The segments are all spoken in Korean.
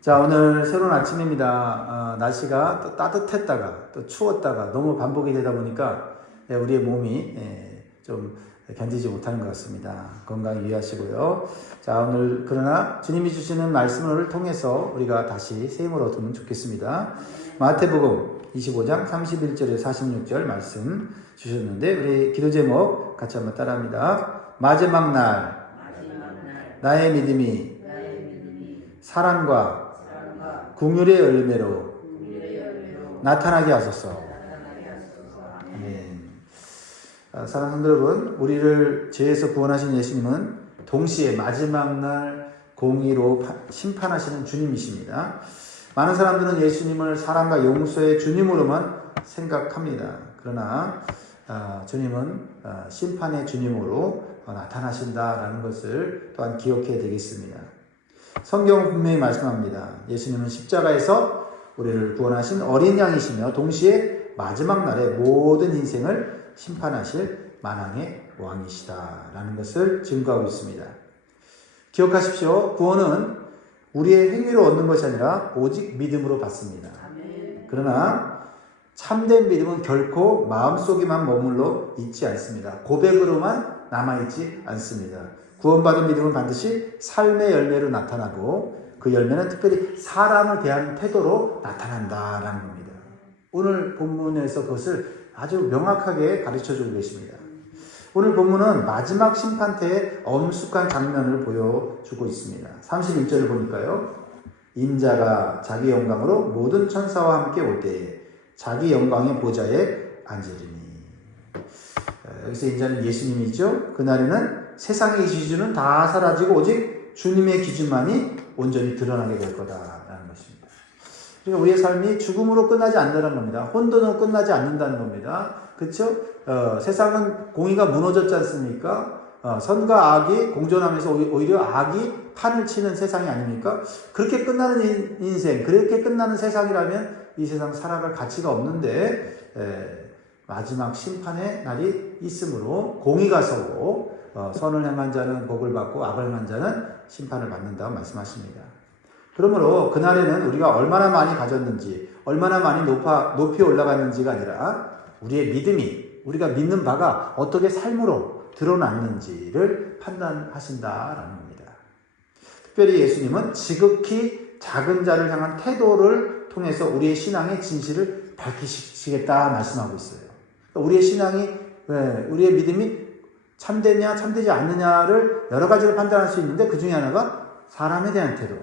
자, 오늘 새로운 아침입니다. 날씨가 또 따뜻했다가 또 추웠다가 너무 반복이 되다 보니까 우리의 몸이 좀 견디지 못하는 것 같습니다. 건강 유의하시고요. 자, 오늘 그러나 주님이 주시는 말씀을 통해서 우리가 다시 새 힘을 얻으면 좋겠습니다. 마태복음 25장 31절에서 46절 말씀 주셨는데 우리 기도 제목 같이 한번 따라합니다. 마지막 날 나의 믿음이 사랑과 긍휼의 열매로 나타나게 하소서. 아멘. 사랑하는 성도 여러분, 우리를 죄에서 구원하신 예수님은 동시에 마지막 날 공의로 심판하시는 주님이십니다. 많은 사람들은 예수님을 사랑과 용서의 주님으로만 생각합니다. 그러나 주님은 심판의 주님으로 나타나신다라는 것을 또한 기억해야 되겠습니다. 성경은 분명히 말씀합니다. 예수님은 십자가에서 우리를 구원하신 어린 양이시며 동시에 마지막 날에 모든 인생을 심판하실 만왕의 왕이시다라는 것을 증거하고 있습니다. 기억하십시오. 구원은 우리의 행위로 얻는 것이 아니라 오직 믿음으로 받습니다. 그러나 참된 믿음은 결코 마음속에만 머물러 있지 않습니다. 고백으로만 남아있지 않습니다. 구원받은 믿음은 반드시 삶의 열매로 나타나고 그 열매는 특별히 사람을 대하는 태도로 나타난다라는 겁니다. 오늘 본문에서 그것을 아주 명확하게 가르쳐주고 계십니다. 오늘 본문은 마지막 심판때의 엄숙한 장면을 보여주고 있습니다. 31절을 보니까요. 인자가 자기 영광으로 모든 천사와 함께 올 때에 자기 영광의 보좌에 앉으리니. 여기서 인자는 예수님이죠. 그날에는 세상의 기준은 다 사라지고 오직 주님의 기준만이 온전히 드러나게 될 거다라는 것입니다. 그러니까 우리의 삶이 죽음으로 끝나지 않는다는 겁니다. 혼돈으로 끝나지 않는다는 겁니다. 그렇죠? 세상은 공의가 무너졌지 않습니까? 선과 악이 공존하면서 오히려 악이 판을 치는 세상이 아닙니까? 그렇게 끝나는 인생, 그렇게 끝나는 세상이라면 이 세상 살아갈 가치가 없는데 마지막 심판의 날이 있으므로 공의가 서고 선을 행한 자는 복을 받고 악을 행한 자는 심판을 받는다고 말씀하십니다. 그러므로 그날에는 우리가 얼마나 많이 가졌는지 얼마나 많이 높이 올라갔는지가 아니라 우리의 믿음이 우리가 믿는 바가 어떻게 삶으로 드러났는지를 판단하신다라는 겁니다. 특별히 예수님은 지극히 작은 자를 향한 태도를 통해서 우리의 신앙의 진실을 밝히시겠다 말씀하고 있어요. 우리의 신앙이, 우리의 믿음이 참되냐, 참되지 않느냐를 여러 가지로 판단할 수 있는데 그 중에 하나가 사람에 대한 태도,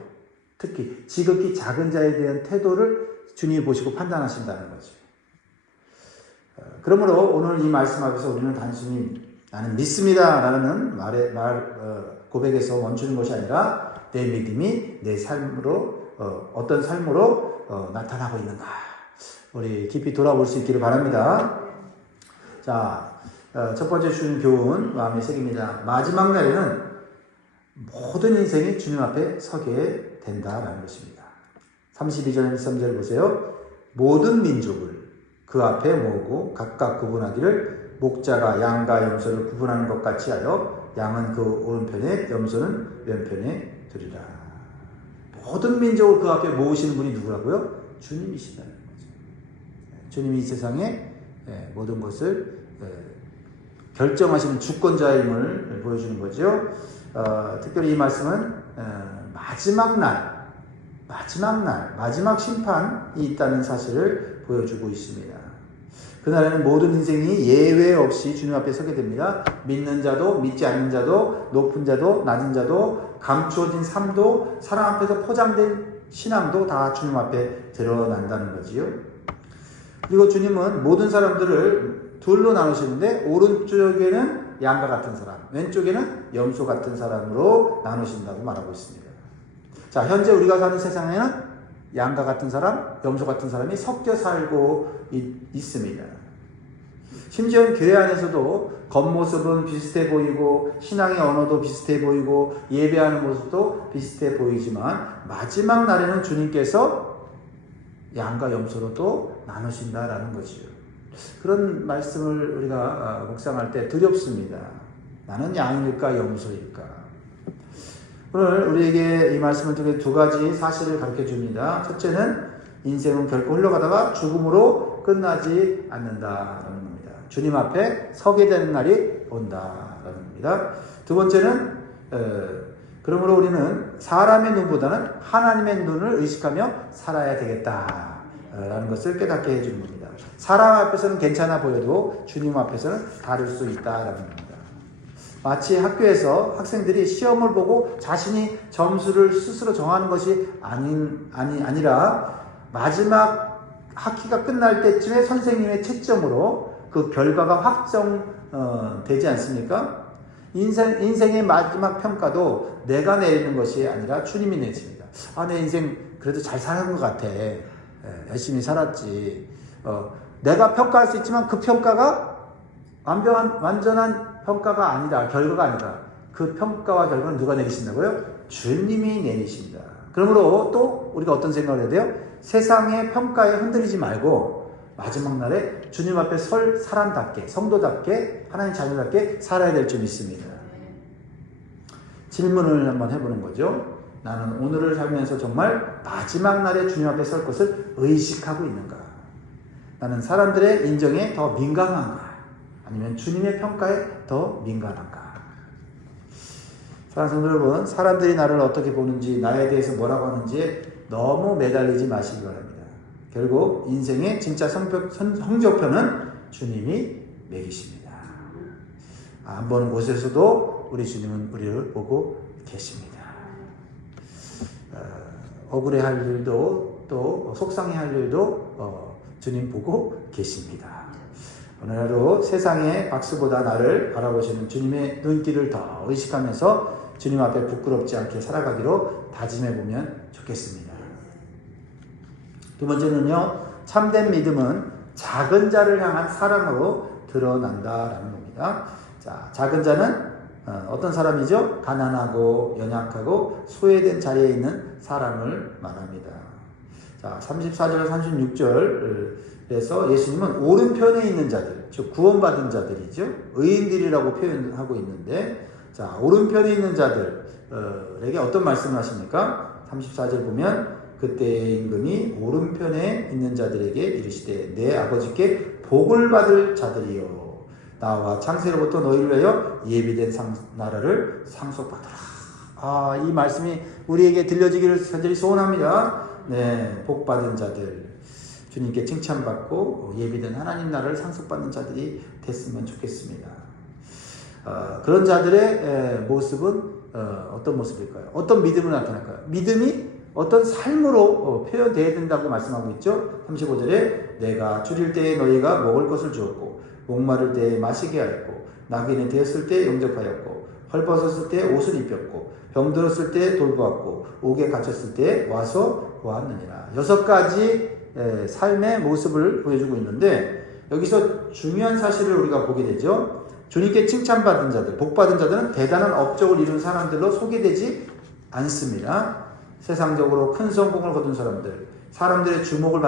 특히 지극히 작은 자에 대한 태도를 주님이 보시고 판단하신다는 거죠. 그러므로 오늘 이 말씀 앞에서 우리는 단순히 나는 믿습니다 라는 고백에서 멈추는 것이 아니라 내 믿음이 내 삶으로, 어떤 삶으로 나타나고 있는가. 우리 깊이 돌아볼 수 있기를 바랍니다. 자, 첫 번째 주신 교훈 마음에 새깁니다. 마지막 날에는 모든 인생이 주님 앞에 서게 된다라는 것입니다. 32절 13절 보세요. 모든 민족을 그 앞에 모으고 각각 구분하기를 목자가 양과 염소를 구분하는 것 같이 하여 양은 그 오른편에 염소는 왼편에 두리라. 모든 민족을 그 앞에 모으시는 분이 누구라고요? 주님이시다는 거죠. 주님이 이 세상에 모든 것을 결정하시는 주권자임을 보여주는 거죠. 특별히 이 말씀은 마지막 심판이 있다는 사실을 보여주고 있습니다. 그날에는 모든 인생이 예외 없이 주님 앞에 서게 됩니다. 믿는 자도 믿지 않는 자도 높은 자도 낮은 자도 감추어진 삶도 사랑 앞에서 포장된 신앙도 다 주님 앞에 드러난다는 거지요. 그리고 주님은 모든 사람들을 둘로 나누시는데 오른쪽에는 양과 같은 사람, 왼쪽에는 염소 같은 사람으로 나누신다고 말하고 있습니다. 자, 현재 우리가 사는 세상에는 양과 같은 사람, 염소 같은 사람이 섞여 살고 있습니다. 심지어 교회 안에서도 겉모습은 비슷해 보이고 신앙의 언어도 비슷해 보이고 예배하는 모습도 비슷해 보이지만 마지막 날에는 주님께서 양과 염소로 또 나누신다라는 것이요. 그런 말씀을 우리가 묵상할 때 두렵습니다. 나는 양일까 염소일까? 오늘 우리에게 이 말씀을 통해 두 가지 사실을 가르쳐 줍니다. 첫째는 인생은 결코 흘러가다가 죽음으로 끝나지 않는다라는 겁니다. 주님 앞에 서게 되는 날이 온다라는 겁니다. 두 번째는 그러므로 우리는 사람의 눈보다는 하나님의 눈을 의식하며 살아야 되겠다라는 것을 깨닫게 해주는 겁니다. 사람 앞에서는 괜찮아 보여도 주님 앞에서는 다를 수 있다라는 겁니다. 마치 학교에서 학생들이 시험을 보고 자신이 점수를 스스로 정하는 것이 아니라 마지막 학기가 끝날 때쯤에 선생님의 채점으로 그 결과가 확정되지 않습니까? 인생의 마지막 평가도 내가 내리는 것이 아니라 주님이 내십니다. 내 인생 그래도 잘 사는 것 같아. 열심히 살았지. 내가 평가할 수 있지만 그 평가가 완전한 평가가 아니다. 결과가 아니다. 그 평가와 결과는 누가 내리신다고요? 주님이 내리십니다. 그러므로 또 우리가 어떤 생각을 해야 돼요? 세상의 평가에 흔들리지 말고 마지막 날에 주님 앞에 설 사람답게, 성도답게, 하나님 자녀답게 살아야 될 줄 믿습니다. 질문을 한번 해보는 거죠. 나는 오늘을 살면서 정말 마지막 날에 주님 앞에 설 것을 의식하고 있는가? 나는 사람들의 인정에 더 민감한가? 아니면 주님의 평가에 더 민감한가? 사랑하는 성도 여러분, 사람들이 나를 어떻게 보는지, 나에 대해서 뭐라고 하는지에 너무 매달리지 마시기 바랍니다. 결국 인생의 진짜 성적표는 주님이 매기십니다. 안 보는 곳에서도 우리 주님은 우리를 보고 계십니다. 억울해할 일도 또 속상해할 일도 주님 보고 계십니다. 오늘 하루 세상의 박수보다 나를 바라보시는 주님의 눈길을 더 의식하면서 주님 앞에 부끄럽지 않게 살아가기로 다짐해보면 좋겠습니다. 두 번째는요, 참된 믿음은 작은 자를 향한 사랑으로 드러난다라는 겁니다. 자, 작은 자는 어떤 사람이죠? 가난하고 연약하고 소외된 자리에 있는 사람을 말합니다. 자, 34절 36절에서 예수님은 오른편에 있는 자들, 즉 구원받은 자들이죠. 의인들이라고 표현하고 있는데, 자, 오른편에 있는 자들에게 어떤 말씀을 하십니까? 34절 보면 그때의 임금이 오른편에 있는 자들에게 이르시되 내 아버지께 복을 받을 자들이요 나와 창세로부터 너희를 위하여 예비된 나라를 상속받으라. 이 말씀이 우리에게 들려지기를 간절히 소원합니다. 네, 복 받은 자들, 주님께 칭찬받고 예비된 하나님 나라를 상속받는 자들이 됐으면 좋겠습니다. 그런 자들의 모습은 어떤 모습일까요? 어떤 믿음을 나타낼까요? 믿음이 어떤 삶으로 표현되어야 된다고 말씀하고 있죠. 35절에 내가 줄일 때에 너희가 먹을 것을 주었고 목마를 때에 마시게 하였고 낙인이 되었을 때 영접하였고 헐벗었을 때 옷을 입혔고 병들었을 때 돌보았고 옥에 갇혔을 때 와서 보았느니라. 6가지 삶의 모습을 보여주고 있는데 여기서 중요한 사실을 우리가 보게 되죠. 주님께 칭찬받은 자들, 복받은 자들은 대단한 업적을 이룬 사람들로 소개되지 않습니다. 세상적으로 큰 성공을 거둔 사람들, 사람들의 주목을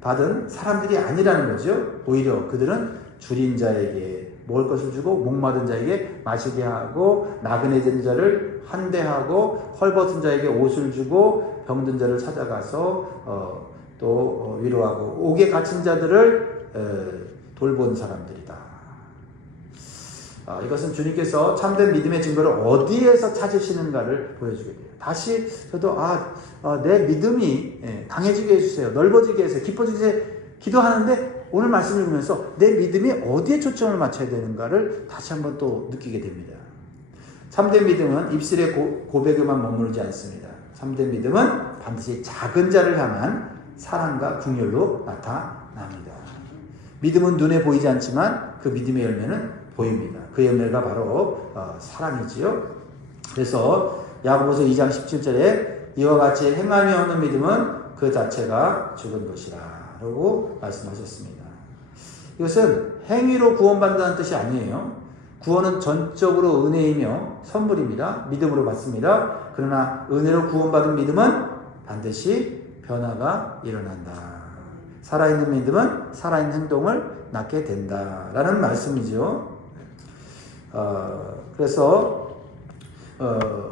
받은 사람들이 아니라는 거죠. 오히려 그들은 줄인 자에게 먹을 것을 주고 목마른 자에게 마시게 하고 나그네 된 자를 환대하고 헐벗은 자에게 옷을 주고 병든 자를 찾아가서 또 위로하고 옥에 갇힌 자들을 돌본 사람들이다. 이것은 주님께서 참된 믿음의 증거를 어디에서 찾으시는가를 보여주게 돼요. 다시 저도 내 믿음이 강해지게 해주세요. 넓어지게 해주세요. 깊어지게 해주세요. 기도하는데 오늘 말씀을 읽으면서 내 믿음이 어디에 초점을 맞춰야 되는가를 다시 한번 또 느끼게 됩니다. 참된 믿음은 입술의 고백에만 머무르지 않습니다. 참된 믿음은 반드시 작은 자를 향한 사랑과 긍휼로 나타납니다. 믿음은 눈에 보이지 않지만 그 믿음의 열매는 보입니다. 그 열매가 바로 사랑이지요. 그래서 야고보서 2장 17절에 이와 같이 행함이 없는 믿음은 그 자체가 죽은 것이라 라고 말씀하셨습니다. 이것은 행위로 구원받는다는 뜻이 아니에요. 구원은 전적으로 은혜이며 선물입니다. 믿음으로 받습니다. 그러나 은혜로 구원받은 믿음은 반드시 변화가 일어난다. 살아있는 믿음은 살아있는 행동을 낳게 된다라는 말씀이죠. 그래서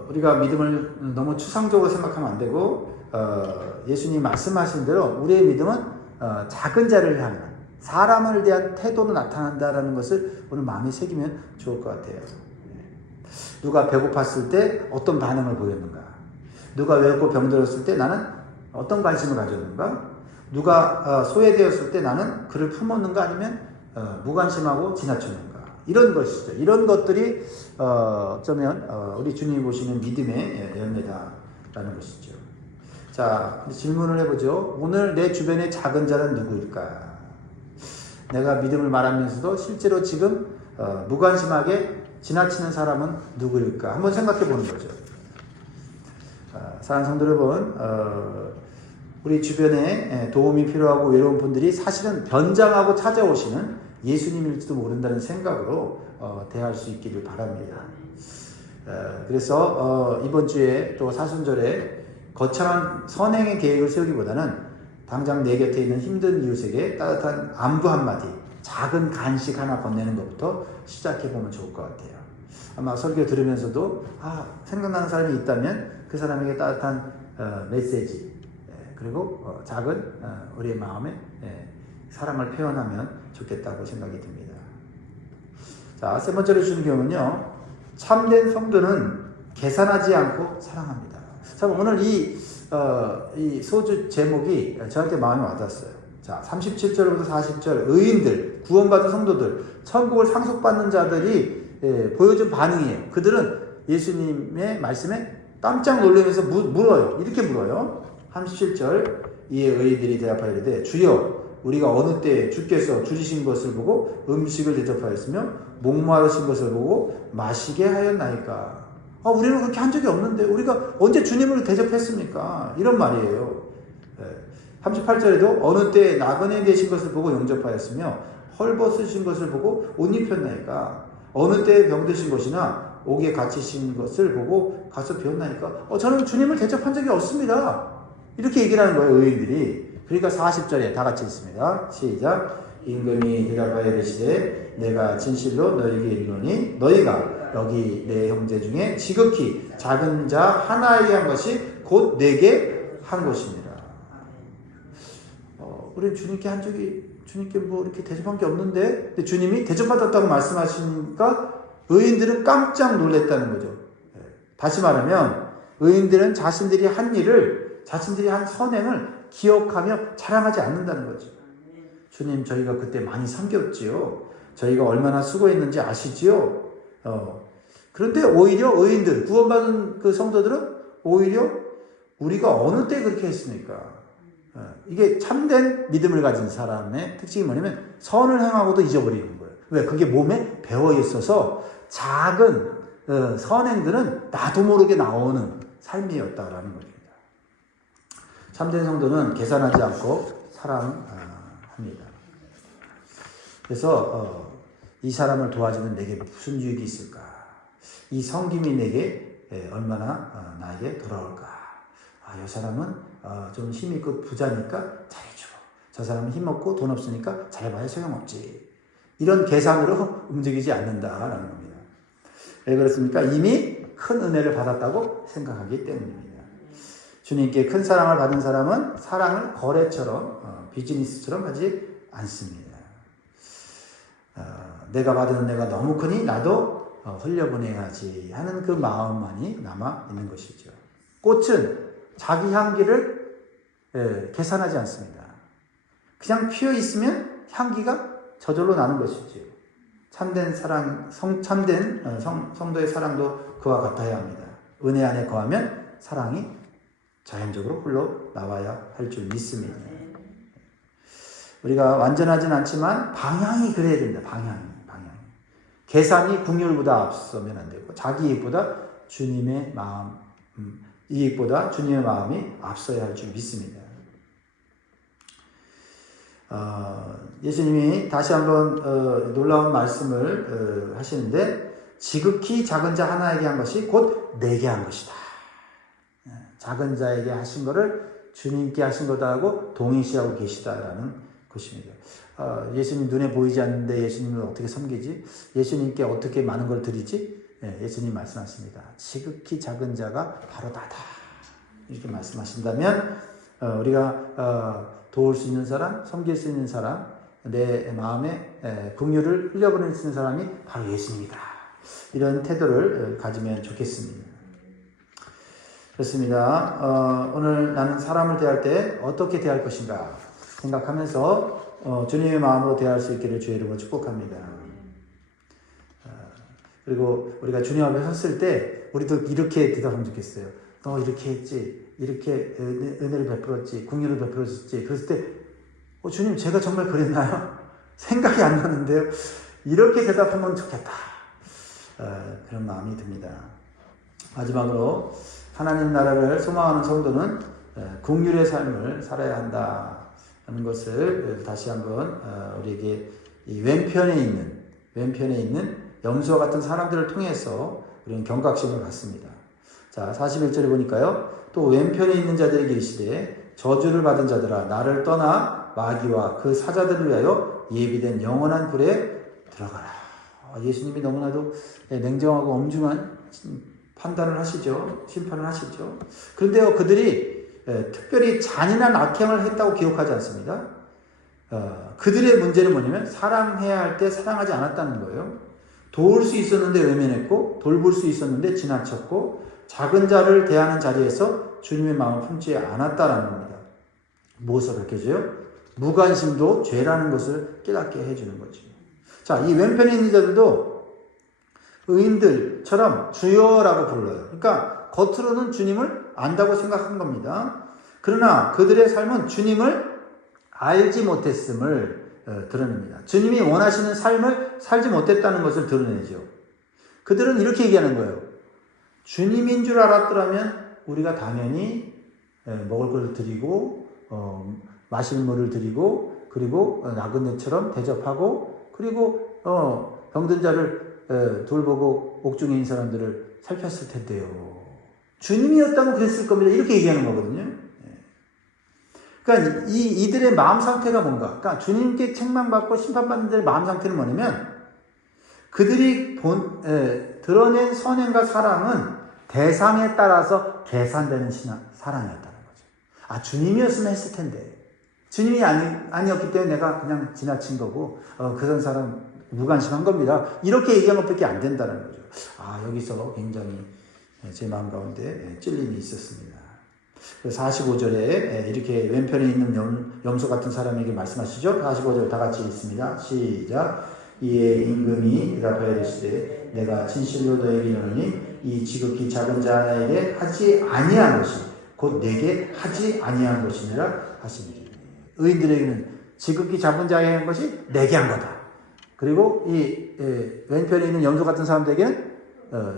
우리가 믿음을 너무 추상적으로 생각하면 안 되고 예수님이 말씀하신 대로 우리의 믿음은 작은 자를 향한 사람을 대한 태도로 나타난다라는 것을 오늘 마음에 새기면 좋을 것 같아요. 누가 배고팠을 때 어떤 반응을 보였는가? 누가 외롭고 병들었을 때 나는 어떤 관심을 가졌는가? 누가 소외되었을 때 나는 그를 품었는가? 아니면 무관심하고 지나쳤는가? 이런 것이죠. 이런 것들이 어쩌면 우리 주님이 보시는 믿음의 열매다라는 것이죠. 자, 질문을 해보죠. 오늘 내 주변의 작은 자는 누구일까? 내가 믿음을 말하면서도 실제로 지금 무관심하게 지나치는 사람은 누구일까? 한번 생각해 보는 거죠. 사랑하는 성도 여러분, 우리 주변에 도움이 필요하고 외로운 분들이 사실은 변장하고 찾아오시는 예수님일지도 모른다는 생각으로 대할 수 있기를 바랍니다. 그래서 이번 주에 또 사순절에 거창한 선행의 계획을 세우기보다는 당장 내 곁에 있는 힘든 이웃에게 따뜻한 안부 한마디, 작은 간식 하나 건네는 것부터 시작해보면 좋을 것 같아요. 아마 설교 들으면서도 생각나는 사람이 있다면 그 사람에게 따뜻한 메시지, 그리고 작은 우리의 마음에 사랑을 표현하면 좋겠다고 생각이 듭니다. 자, 세 번째로 주는 경우는요, 참된 성도는 계산하지 않고 사랑합니다. 자, 오늘 이 소주 제목이 저한테 마음에 와닿았어요. 자, 37절부터 40절, 의인들, 구원받은 성도들, 천국을 상속받는 자들이 보여준 반응이에요. 그들은 예수님의 말씀에 깜짝 놀라면서 물어요. 이렇게 물어요. 37절, 이에 의인들이 대답하여 이르되 주여 우리가 어느 때에 주께서 줄이신 것을 보고 음식을 대접하였으며 목마르신 것을 보고 마시게 하였나이까? 우리는 그렇게 한 적이 없는데 우리가 언제 주님을 대접했습니까? 이런 말이에요. 38절에도 어느 때에 나그네 되신 것을 보고 영접하였으며 헐벗으신 것을 보고 옷 입혔나이까? 어느 때에 병드신 것이나 옥에 갇히신 것을 보고 가서 배웠나이까? 저는 주님을 대접한 적이 없습니다. 이렇게 얘기를 하는 거예요, 의인들이. 그러니까 40절에 다 같이 있습니다. 시작. 임금이 대답하여 이르시되 내가 진실로 너희에게 이르노니 너희가 여기 내 형제 중에 지극히 작은 자 하나에게 한 것이 곧 내게 한 것입니다. 우리 주님께 한 적이, 주님께 뭐 이렇게 대접한 게 없는데, 근데 주님이 대접받았다고 말씀하시니까 의인들은 깜짝 놀랐다는 거죠. 다시 말하면 의인들은 자신들이 한 일을, 자신들이 한 선행을 기억하며 자랑하지 않는다는 거죠. 주님, 저희가 그때 많이 섬겼지요. 저희가 얼마나 수고했는지 아시지요. 그런데 오히려 의인들, 구원받은 그 성도들은 오히려 우리가 어느 때 그렇게 했습니까? 이게 참된 믿음을 가진 사람의 특징이 뭐냐면 선을 행하고도 잊어버리는 거예요. 왜? 그게 몸에 배어 있어서 작은 선행들은 나도 모르게 나오는 삶이었다라는 겁니다. 참된 성도는 계산하지 않고 사랑합니다. 그래서 이 사람을 도와주면 내게 무슨 유익이 있을까? 이 섬김이 내게 얼마나 나에게 돌아올까? 이 사람은 좀 힘 있고 부자니까 잘해주고, 저 사람은 힘 없고 돈 없으니까 잘해봐야 소용없지. 이런 계산으로 움직이지 않는다라는 겁니다. 왜 그렇습니까? 이미 큰 은혜를 받았다고 생각하기 때문입니다. 주님께 큰 사랑을 받은 사람은 사랑을 거래처럼, 비즈니스처럼 하지 않습니다. 내가 받은 은혜가 너무 크니 나도 흘려보내야지 하는 그 마음만이 남아 있는 것이죠. 꽃은 자기 향기를 계산하지 않습니다. 그냥 피어 있으면 향기가 저절로 나는 것이죠. 참된 사랑, 참된 성도의 사랑도 그와 같아야 합니다. 은혜 안에 거하면 사랑이 자연적으로 흘러나와야 할 줄 믿습니다. 우리가 완전하진 않지만 방향이 그래야 됩니다. 방향. 계산이 국률보다 앞서면 안 되고 자기 이익보다 주님의 마음, 이익보다 주님의 마음이 앞서야 할 줄 믿습니다. 예수님이 다시 한번 놀라운 말씀을 하시는데 지극히 작은 자 하나에게 한 것이 곧 내게 한 것이다. 작은 자에게 하신 것을 주님께 하신 거다라고 동의시하고 계시다라는 것입니다. 예수님 눈에 보이지 않는데 예수님을 어떻게 섬기지? 예수님께 어떻게 많은 걸 드리지? 예수님 말씀하십니다. 지극히 작은 자가 바로 나다. 이렇게 말씀하신다면 우리가 도울 수 있는 사람, 섬길 수 있는 사람, 내 마음에 긍휼을 흘려보낼 수 있는 사람이 바로 예수님이다. 이런 태도를 가지면 좋겠습니다. 그렇습니다. 오늘 나는 사람을 대할 때 어떻게 대할 것인가 생각하면서 주님의 마음으로 대할 수 있기를 주의 이름으로 축복합니다. 그리고 우리가 주님 앞에 섰을 때 우리도 이렇게 대답하면 좋겠어요. 너 이렇게 했지, 이렇게 은혜를 베풀었지, 긍휼을 베풀었지. 그랬을 때 주님 제가 정말 그랬나요? 생각이 안 나는데요. 이렇게 대답하면 좋겠다. 그런 마음이 듭니다. 마지막으로 하나님 나라를 소망하는 성도는 긍휼의 삶을 살아야 한다는 것을 다시 한번 우리에게 이 왼편에 있는 염소와 같은 사람들을 통해서 우리는 경각심을 갖습니다. 자, 41절에 보니까요. 또 왼편에 있는 자들에게 이르시되 저주를 받은 자들아 나를 떠나 마귀와 그 사자들을 위하여 예비된 영원한 불에 들어가라. 예수님이 너무나도 냉정하고 엄중한 판단을 하시죠. 심판을 하시죠. 그런데요, 그들이 특별히 잔인한 악행을 했다고 기록하지 않습니다. 그들의 문제는 뭐냐면 사랑해야 할 때 사랑하지 않았다는 거예요. 도울 수 있었는데 외면했고 돌볼 수 있었는데 지나쳤고 작은 자를 대하는 자리에서 주님의 마음을 품지 않았다라는 겁니다. 무엇을 밝혀줘요? 무관심도 죄라는 것을 깨닫게 해주는 거죠. 자, 이 왼편에 있는 자들도 의인들처럼 주여라고 불러요. 그러니까 겉으로는 주님을 안다고 생각한 겁니다. 그러나 그들의 삶은 주님을 알지 못했음을 드러냅니다. 주님이 원하시는 삶을 살지 못했다는 것을 드러내죠. 그들은 이렇게 얘기하는 거예요. 주님인 줄 알았더라면 우리가 당연히 먹을 것을 드리고 마실 물을 드리고 그리고 나그네처럼 대접하고 그리고 병든 자를 돌보고 옥중에 있는 사람들을 살폈을 텐데요. 주님이었다면 그랬을 겁니다. 이렇게 얘기하는 거거든요. 그러니까 이들의 마음 상태가 뭔가? 그러니까 주님께 책망받고 심판받는 자의 마음 상태는 뭐냐면 그들이 드러낸 선행과 사랑은 대상에 따라서 계산되는 사랑이었다는 거죠. 주님이었으면 했을 텐데 주님이 아니었기 때문에 내가 그냥 지나친 거고 그런 사람 무관심한 겁니다. 이렇게 얘기한 것밖에 안 된다는 거죠. 여기서 굉장히 제 마음 가운데 찔림이 있었습니다. 45절에 이렇게 왼편에 있는 염소 같은 사람에게 말씀하시죠. 45절 다 같이 읽습니다. 시작. 이에 임금이 대답하여 이르시되 내가 진실로 너에게 이르노니 이 지극히 작은 자에게 하지 아니한 것이 곧 내게 하지 아니한 것이니라 하시니 의인들에게는 지극히 작은 자에게 한 것이 내게 한 거다. 그리고 이 왼편에 있는 염소 같은 사람들에게는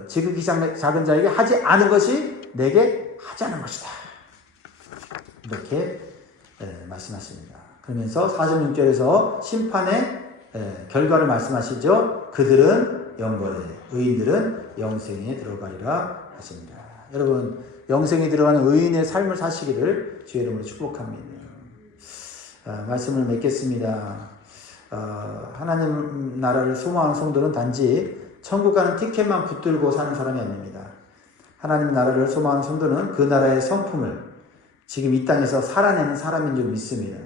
지극히 작은 자에게 하지 않은 것이 내게 하지 않은 것이다. 이렇게 말씀하십니다. 그러면서 46절에서 심판의 결과를 말씀하시죠. 그들은 영벌에 의인들은 영생에 들어가리라 하십니다. 여러분 영생에 들어가는 의인의 삶을 사시기를 주의 이름으로 축복합니다. 말씀을 맺겠습니다. 하나님 나라를 소망하는 성도는 단지 천국 가는 티켓만 붙들고 사는 사람이 아닙니다. 하나님 나라를 소망하는 성도는 그 나라의 성품을 지금 이 땅에서 살아내는 사람인 줄 믿습니다.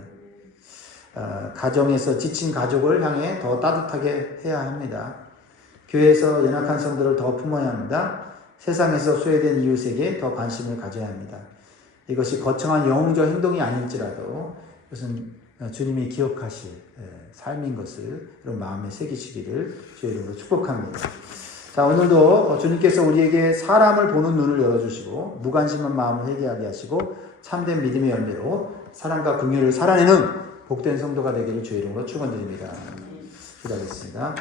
가정에서 지친 가족을 향해 더 따뜻하게 해야 합니다. 교회에서 연약한 성도를 더 품어야 합니다. 세상에서 소외된 이웃에게 더 관심을 가져야 합니다. 이것이 거창한 영웅적 행동이 아닐지라도 이것은 주님이 기억하실 삶인 것을 여러분 마음에 새기시기를 주의 이름으로 축복합니다. 자, 오늘도 주님께서 우리에게 사람을 보는 눈을 열어주시고 무관심한 마음을 회개하게 하시고 참된 믿음의 열매로 사랑과 긍휼을 살아내는 복된 성도가 되기를 주의 이름으로 축원드립니다. 기도하겠습니다.